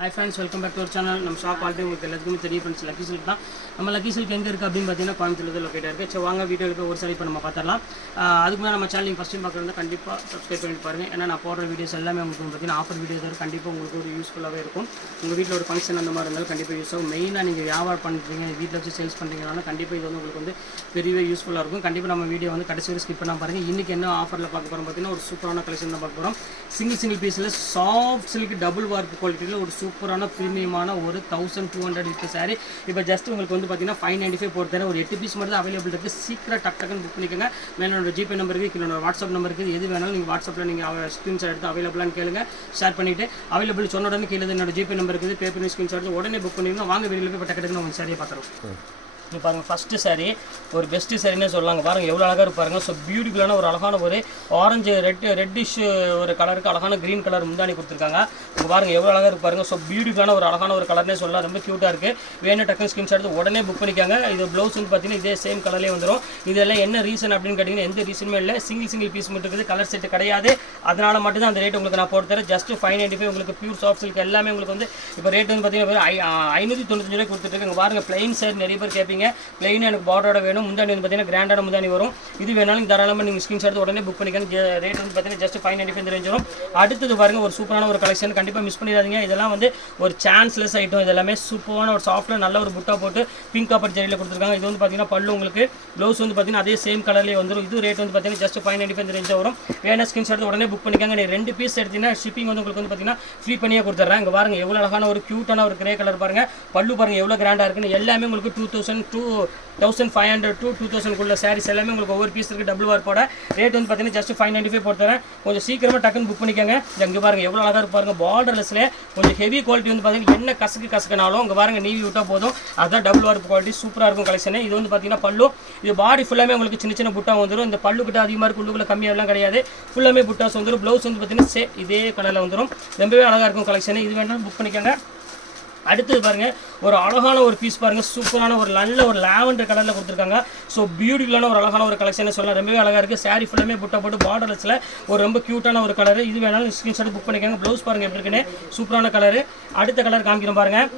Hi friends, welcome back to our channel. நம்ம shop already உங்களுக்கு எல்லாத்துக்குமே தெரியும் ஃப்ரெண்ட்ஸ். லக்கி சில்க் தான். நம்ம லக்கி சில்க் எங்கே இருக்குது அப்படின்னு பார்த்தீங்கன்னா கோயம்புத்தூர்ல லொக்கேட்டாக இருக்குது. ஸோ வாங்க வீடியோக்கு ஒரு சாரி இப்போ நம்ம பார்த்துடலாம். அதுக்கு முன்னாடி நம்ம சேனல் நீங்கள் ஃபஸ்ட் டைம் பார்க்குறது கண்டிப்பாக சப்ஸ்கிரைப் பண்ணி பாருங்கள். ஏன்னா நான் போடுற வீடியோஸ் எல்லாமே உங்களுக்கு பார்த்தீங்கன்னா ஆஃபர் வீடியோஸ் வரும். கண்டிப்பாக உங்களுக்கு ஒரு யூஸ்ஃபுல்லாகவே இருக்கும். உங்கள் வீட்டில் ஒரு ஃபங்க்ஷன் அந்த மாதிரி இருந்தாலும் கண்டிப்பாக யூஸ் ஆகும். மெயினாக நீங்கள் வியாபாரம் பண்ணுறீங்க, வீட்டில் வச்சு சேல்ஸ் பண்ணுறீங்கனால கண்டிப்பாக இது வந்து உங்களுக்கு வந்து பெரிய யூஸ்ஃபுல்லாக இருக்கும். கண்டிப்பாக நம்ம வீடியோ வந்து கடைசி வரை ஸ்கிப் பண்ணால் பாருங்கள். இன்றைக்கி என்ன ஆஃபரில் பார்க்க போகிறோம் பார்த்தீங்கன்னா ஒரு சூப்பரான கலெக்ஷன் தான் பார்க்க போகிறோம். சிங்கிள் பீஸில் சாஃப்ட் சில்க் டபுள் வார்ப் குவாலிட்டியில் ஒரு சூப்பரான ப்ரீமியம் ஒரு 1200 வித் சாரி. இப்போ ஜஸ்ட் உங்களுக்கு வந்து பார்த்தீங்கன்னா 595 போட்டு ஒரு 8 பீஸ் மட்டும் தான் அவைலபிள் இருக்குது. சீக்கிரம் டக்குன்னு புக் பண்ணிக்கோங்க. மேலே ஜிபே நம்பருக்கு கீழே வாட்ஸ்அப் நம்பருக்கு எது வேணாலும் நீங்கள் வாட்ஸ்அப்பில் நீங்கள் ஸ்க்ரீன்ஷாட் எடுத்து அவைலபிளான்னு கேளுங்க. ஷேர் பண்ணிவிட்டு அவைலபிள் சொன்ன உடனே கீழே என்னோட ஜிபே நம்பர் இருக்குது. பே பண்ணி ஸ்க்ரீன்ஷாட் உடனே புக் பண்ணிடுங்க. வாங்க வெளியில் போய் டக்குன்னு நம்ம சாரியை பார்த்துருவோம். நீங்கள் பாருங்கள் ஃபஸ்ட்டு சாரி ஒரு பெஸ்ட்டு சாரின்னே சொல்லலாங்க. பாருங்கள் எவ்வளோ அழகாக இருப்பாருங்க. ஸோ பியூட்டிஃபுல்லான ஒரு அழகான ஒரு ஆரஞ்சு ரெட்டிஷ் ஒரு கலருக்கு அழகான க்ரீன் கலர் முந்தானி கொடுத்துருக்காங்க. இப்போ பாருங்கள் எவ்வளோ அழகாக இருப்பாருங்க. ஸோ பியூட்டிஃபுல்லான ஒரு அழகான ஒரு கலர்னே சொல்லலாம். ரொம்ப க்யூட்டாக இருக்குது. வேணும் டக்குன்னு ஸ்க்ரீன்ஷாட் எடுத்து உடனே புக் பண்ணிக்காங்க. இது ப்ளவுஸ் வந்து பார்த்தீங்கன்னா இதே சேம் கலர்லேயே வந்துடும். இதெல்லாம் என்ன ரீசன் அப்படின்னு கேட்டிங்கன்னா எந்த ரீசனுமே இல்லை. சிங்கிள் பீஸ் மட்டும் இருக்குது. கலர் செட்டு கிடையாது. அதனால் மட்டும்தான் அந்த ரேட் உங்களுக்கு நான் போட்டு தரேன். ஜஸ்ட் 595 உங்களுக்கு பியூர் சாஃப்ட் சில்க் எல்லாமே உங்களுக்கு வந்து இப்போ ரேட் வந்து பார்த்தீங்கன்னா 595 ரூபாய் கொடுத்துட்டு பாருங்கள். பிளைன் சாரி நிறைய பேர் கேட்பீங்க. பிளைன் பார்டரோட வேணும். முந்தானி வந்து பார்த்தீங்கன்னா கிராண்டான முந்தானி வரும். இது வேணாலும் தாராளமாக நீங்கள் ஸ்க்ரீன்ஷாட் உடனே புக் பண்ணிக்கணும். ரேட் வந்து பார்த்தீங்கன்னா ஜஸ்ட் 595 ரேஞ்ச் வரும். அடுத்தது பாருங்கள் ஒரு சூப்பரான ஒரு கலெக்ஷன். கண்டிப்பாக மிஸ் பண்ணிடாதீங்க. இதெல்லாம் வந்து ஒரு சான்ஸ்லெஸ் ஐட்டம். இதெல்லாமே சூப்பரான ஒரு சாஃப்ட்டில் நல்ல ஒரு புட்டா போட்டு பிங்க் காப்பர் ஜெரியில் கொடுத்துருக்காங்க. இது வந்து பார்த்தீங்கன்னா பல்லு உங்களுக்கு ப்ளவுஸ் வந்து பார்த்தீங்கன்னா அதே சேம் கலர்லேயே வந்துடும். இது ரேட் வந்து பார்த்தீங்கன்னா ஜஸ்ட் 595 ரேஞ்ச் வரும். வேணா ஸ்க்ரீன்ஷாட் உடனே புக் பண்ணிக்காங்க. நீங்கள் 2 பீஸ் எடுத்தீங்கன்னா ஷிப்பிங் வந்து உங்களுக்கு வந்து பார்த்தீங்கன்னா ஃப்ரீ பண்ணியே கொடுத்துட்றேன். இங்கே பாருங்கள் எவ்வளோ அழகான ஒரு க்யூட்டான ஒரு கிரே கலர் பாருங்கள். பல்லு பாருங்கள் எவ்வளோ கிராண்டாக இருக்குன்னு. எல்லாமே உங்களுக்கு 2500 to 2000 சாரீஸ் எல்லாமே உங்களுக்கு ஒவ்வொரு பீஸ் இருக்குது. டபுள் வார் போட ரேட் வந்து பார்த்தீங்கன்னா ஜஸ்ட் 595 போட்டு தரேன். கொஞ்சம் சீக்கிரமாக டக்குன்னு புக் பண்ணிக்கோங்க. இங்கே பாருங்கள் எவ்வளோ அழகாக இருப்பாருங்க. பார்டர்லெஸ்ல கொஞ்சம் ஹெவி குவாலிட்டி வந்து பார்த்தீங்கன்னா என்ன கசக்குனாலும் இங்கே பாருங்கள் நீவி விட்டால் போதும். அதுதான் டபுள் வார் குவாலிட்டி சூப்பராக இருக்கும் கலெக்ஷன். இது வந்து பார்த்தீங்கன்னா பல்லு இது பாடி ஃபுல்லாமே உங்களுக்கு சின்ன புட்டா வந்துடும். இந்த பல்லு கிட்ட அதிகமாக இருக்கும். உள்ளுக்குள்ள கம்மியாகலாம் கிடையாது. ஃபுல்லாமே புட்டாஸ் வந்துடும். ப்ளவுஸ் வந்து பார்த்தீங்கன்னா இதே கலரில் வந்துடும். ரொம்பவே அழகாக இருக்கும் கலெக்ஷன். இது வேணாலும் புக் பண்ணிக்கோங்க. அடுத்தது பாருங்கள் ஒரு அழகான ஒரு பீஸ் பாருங்கள். சூப்பரான ஒரு நல்ல ஒரு லாவெண்டர் கலரில் கொடுத்துருக்காங்க. ஸோ பியூட்டிஃபுல்லான ஒரு அழகான ஒரு கலெக்ஷனை சொல்லலாம். ரொம்பவே அழகாக இருக்குது. சாரி ஃபுல்லாமே புட்டா போட்டு பார்டர்ஸில் ஒரு ரொம்ப க்யூட்டான ஒரு கலர். இது வேணாலும் ஸ்க்ரீன்ஷாட் புக் பண்ணிக்கோங்க. ப்ளவுஸ் பாருங்கள் எப்படி இருக்குன்னு சூப்பரான கலரு. அடுத்த கலர் காமிக்கிறோம் பாருங்கள்.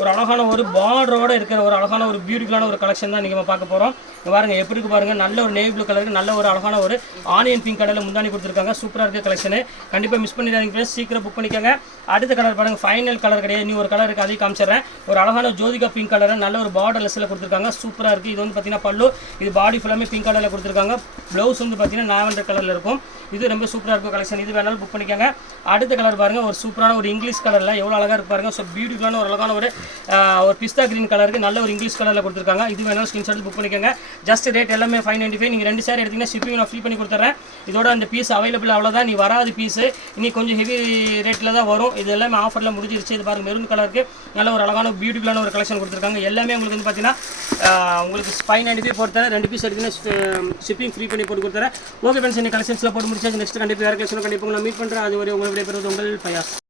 ஒரு அழகான ஒரு பார்டரோட இருக்கிற ஒரு அழகான ஒரு பியூட்டிஃபுல்லான ஒரு கலெக்ஷன் தான் நீங்கள் பார்க்க போகிறோம். பாருங்கள் எப்படி இருக்கு பாருங்கள். நல்ல ஒரு நேவி ப்ளூ கலருக்கு நல்ல ஒரு அழகான ஒரு ஆனியன் பிங்க் கலரில் முந்தானி கொடுத்துருக்காங்க. சூப்பராக இருக்குது கலெக்ஷனு. கண்டிப்பாக மிஸ் பண்ணிடாதீங்க. சீக்கிரம் புக் பண்ணிக்கோங்க. அடுத்த கலர் பாருங்கள். ஃபைனல் கலர் கிடையாது. ஒரு கலர் இருக்குது அதையும் காமிச்சிடுறேன். ஒரு அழகான ஜோதிகா பிங்க் கலர் நல்ல ஒரு பார்டர் லெஸ்ஸில் கொடுத்துருக்காங்க. சூப்பராக இருக்குது. இது வந்து பார்த்தீங்கன்னா பல்லு இது பாடி ஃபுல்லாமே பிங்க் கலரில் கொடுத்துருக்காங்க. ப்ளவுஸ் வந்து பார்த்தீங்கன்னா லாவெண்டர் கலரில் இருக்கும். இது ரொம்ப சூப்பராக இருக்கும் கலெக்ஷன். இது வேணாலும் புக் பண்ணிக்கோங்க. அடுத்த கலர் பாருங்கள் ஒரு சூப்பரான ஒரு இங்கிலீஷ் கலரில் எவ்வளோ அழகாக இருக்கு பாருங்கள். ஸோ பியூட்டிஃபுல்லான ஒரு அழகான ஒரு பிஸ்தா கிரீன் கலருக்கு நல்ல ஒரு இங்கிலீஷ் கலரில் கொடுத்துருக்காங்க. இது வேணாலும் ஸ்க்ரீன்ஷாட் புக் பண்ணிக்கோங்க. ஜஸ்ட் ரேட் எல்லாமே 595. நீங்கள் 2 சாரி எடுத்தீங்கன்னா ஷிப்பிங் நான் ஃப்ரீ பண்ணி கொடுத்துட்றேன். இதோட அந்த பீஸ் அவைலபிள் அவ்வளோதான். நீ வராது பீஸு இன்னைக்கு கொஞ்சம் ஹெவி ரேட்டில் தான் வரும். இது எல்லாமே ஆஃபரில் முடிஞ்சிருச்சு. இது பாருங்கள் மெரூன் கலருக்கு நல்ல ஒரு அழகான பியூட்டிஃபுல்லான ஒரு கலெக்ஷன் கொடுத்துருக்காங்க. எல்லாமே உங்களுக்கு வந்து பார்த்தீங்கன்னா உங்களுக்கு 595 போட்டு 2 பீஸ் எடுத்தீங்கன்னா ஷிப்பிங் ஃப்ரீ பண்ணி போட்டு கொடுத்துறேன். ஓகே ஃப்ரெண்ட்ஸ், இந்த கலெக்ஷன்ஸில் போட்டு முடிச்சாச்சு. நெக்ஸ்ட் கண்டிப்பாக வேறு கலெக்ஷன் கண்டிப்பாக நான் மீட் பண்ணுறேன். அது ஒரு உங்களுடைய உங்கள் பயாஸ்.